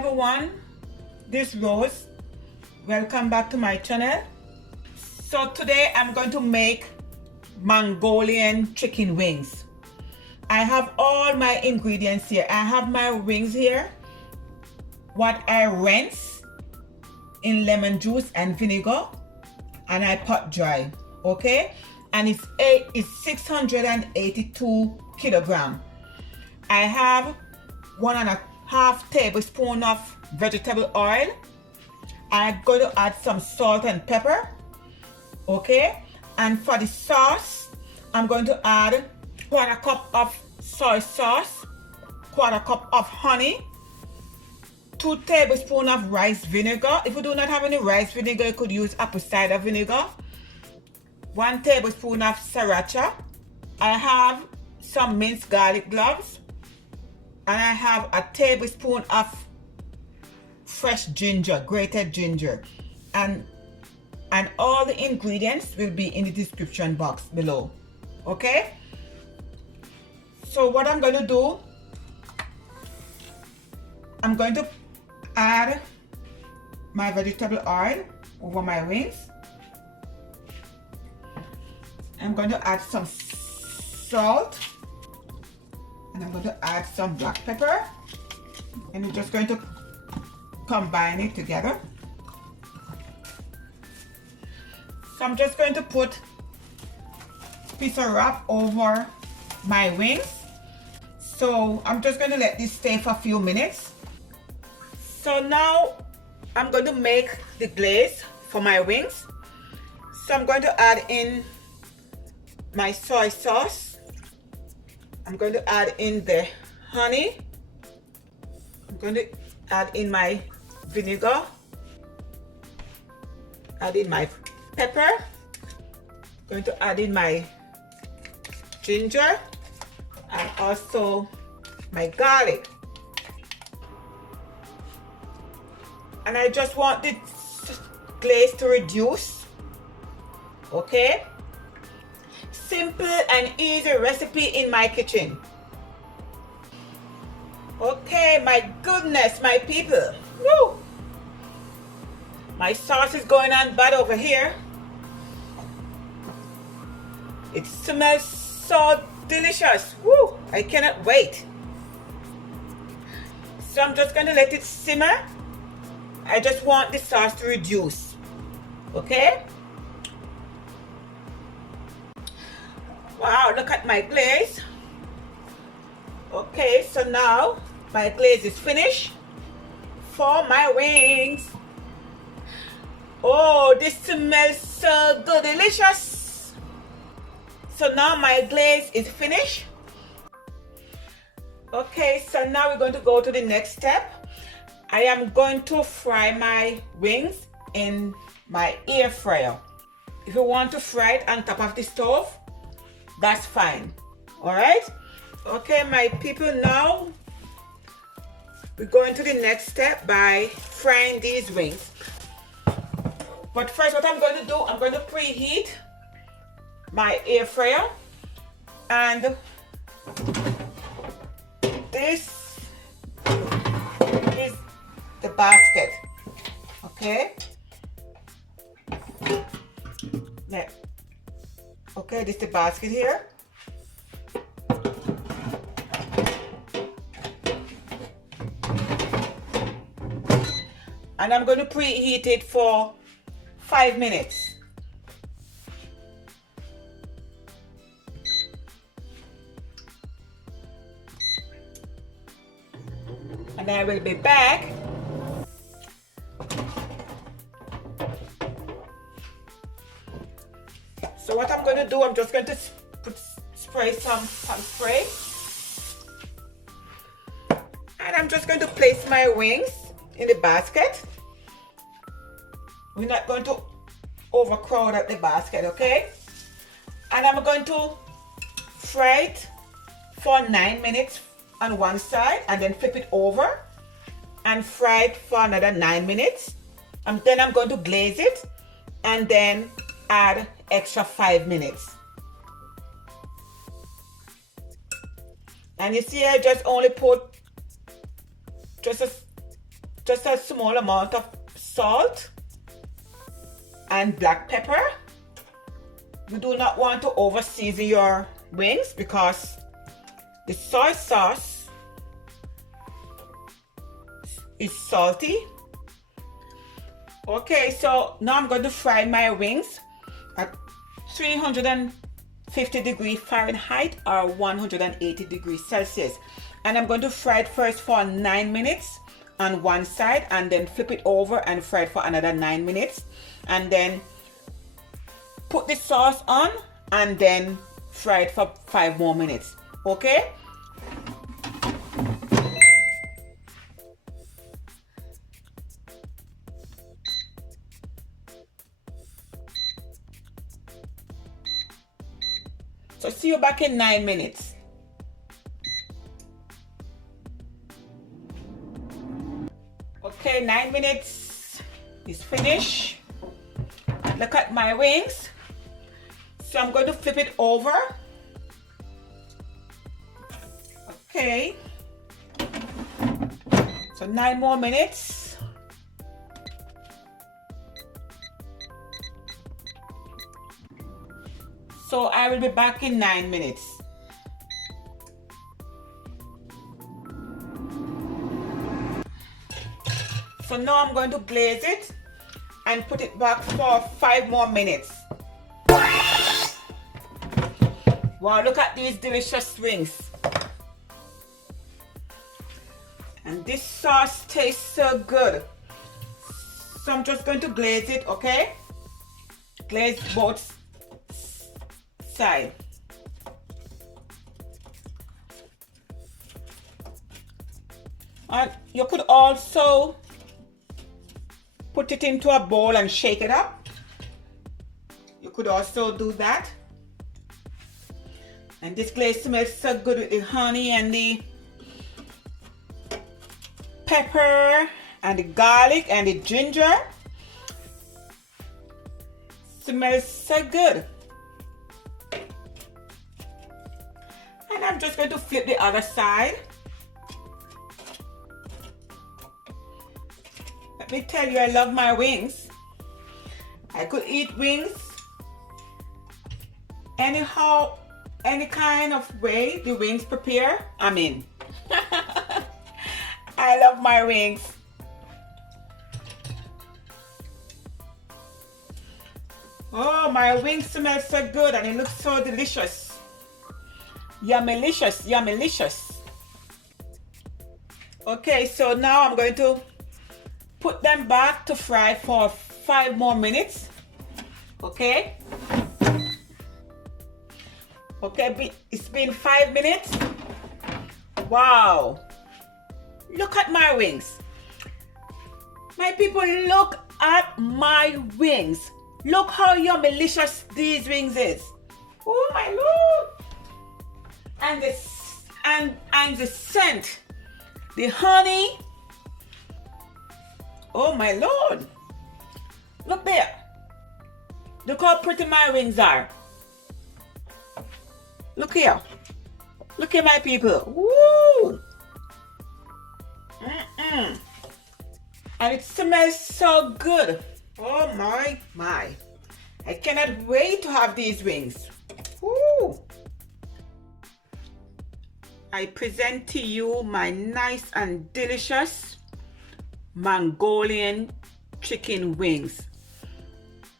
everyone, this is Rose. Welcome back to my channel. So today I'm going to make Mongolian chicken wings. I have all my ingredients here. I have my wings here, what I rinse in lemon juice and vinegar, and I pot dry, okay? And it's 682 kilogram. I have 1.5 tablespoon of vegetable oil. I'm going to add some salt and pepper, okay? And for the sauce, I'm going to add 1/4 cup of soy sauce, 1/4 cup of honey, 2 tablespoons of rice vinegar. If you do not have any rice vinegar, you could use apple cider vinegar. 1 tablespoon of sriracha. I have some minced garlic cloves, and I have a tablespoon of fresh ginger, grated ginger, and all the ingredients will be in the description box below, okay? So what I'm going to do, I'm going to add my vegetable oil over my wings. I'm going to add some salt, and I'm going to add some black pepper, and we're just going to combine it together. So I'm just going to put a piece of wrap over my wings. So I'm just going to let this stay for a few minutes. So now I'm going to make the glaze for my wings. So I'm going to add in my soy sauce. I'm going to add in the honey. I'm going to add in my vinegar. Add in my pepper. I'm going to add in my ginger and also my garlic. And I just want the glaze to reduce, okay? Simple and easy recipe in my kitchen. Okay, my goodness, my people. Woo! My sauce is going on bad over here. It smells so delicious. Woo! I cannot wait. So I'm just going to let it simmer. I just want the sauce to reduce, okay? Wow, look at my glaze. Okay, so now my glaze is finished for my wings. Oh, this smells so good, delicious. So now my glaze is finished. Okay, so now we're going to go to the next step. I am going to fry my wings in my air fryer. If you want to fry it on top of the stove, that's fine. All right? Okay, my people, now we're going to the next step by frying these wings. But first, what I'm going to do, I'm going to preheat my air fryer, and this is the basket, okay? Okay, this is the basket here. And I'm going to preheat it for 5 minutes. And I will be back. So what I'm going to do, I'm just going to spray some spray. And I'm just going to place my wings in the basket. We're not going to overcrowd at the basket, okay? And I'm going to fry it for 9 minutes on one side, and then flip it over and fry it for another 9 minutes. And then I'm going to glaze it and then add extra 5 minutes. And you see, I just only put just a just a small amount of salt and black pepper. You do not want to over season your wings because the soy sauce is salty. Okay, so now I'm going to fry my wings at 350 degrees Fahrenheit or 180 degrees Celsius. And I'm going to fry it first for 9 minutes on one side and then flip it over and fry it for another 9 minutes. And then put the sauce on and then fry it for 5 more minutes. Okay? So see you back in 9 minutes. Okay, 9 minutes is finished. Look at my wings. So I'm going to flip it over. Okay. So 9 more minutes. So I will be back in 9 minutes. So now I'm going to glaze it and put it back for 5 more minutes. Wow, look at these delicious wings. And this sauce tastes so good. So I'm just going to glaze it, okay? Glaze both sides. And you could also put it into a bowl and shake it up. You could also do that. And this glaze smells so good with the honey and the pepper and the garlic and the ginger. Smells so good. And I'm just going to flip the other side. Let me tell you, I love my wings. I could eat wings anyhow, any kind of way the wings prepare, I'm in. I love my wings. Oh, my wings smell so good and it looks so delicious. Yummylicious, yummylicious. Okay, so now I'm going to put them back to fry for 5 more minutes. Okay. Okay, it's been 5 minutes. Wow. Look at my wings. My people, look at my wings. Look how yummylicious these wings is. Oh my Lord. And the scent, the honey. Oh my Lord. Look there. Look how pretty my wings are. Look here. Look at my people. Woo! And it smells so good. Oh my. I cannot wait to have these wings. Woo! I present to you my nice and delicious Mongolian chicken wings.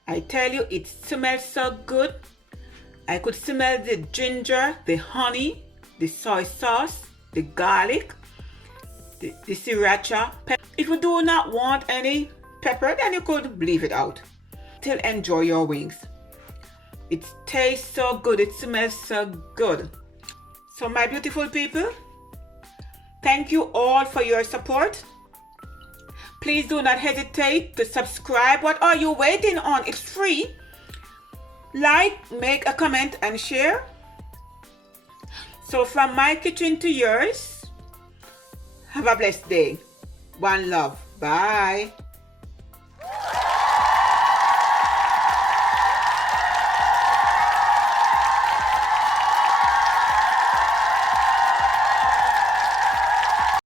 I tell you, it smells so good. I could smell the ginger, the honey, the soy sauce, the garlic, the sriracha. If you do not want any pepper, then you could leave it out. Still enjoy your wings. It tastes so good, it smells so good. So my beautiful people, thank you all for your support. Please do not hesitate to subscribe. What are you waiting on? It's free. Like, make a comment and share. So from my kitchen to yours, have a blessed day. One love. Bye.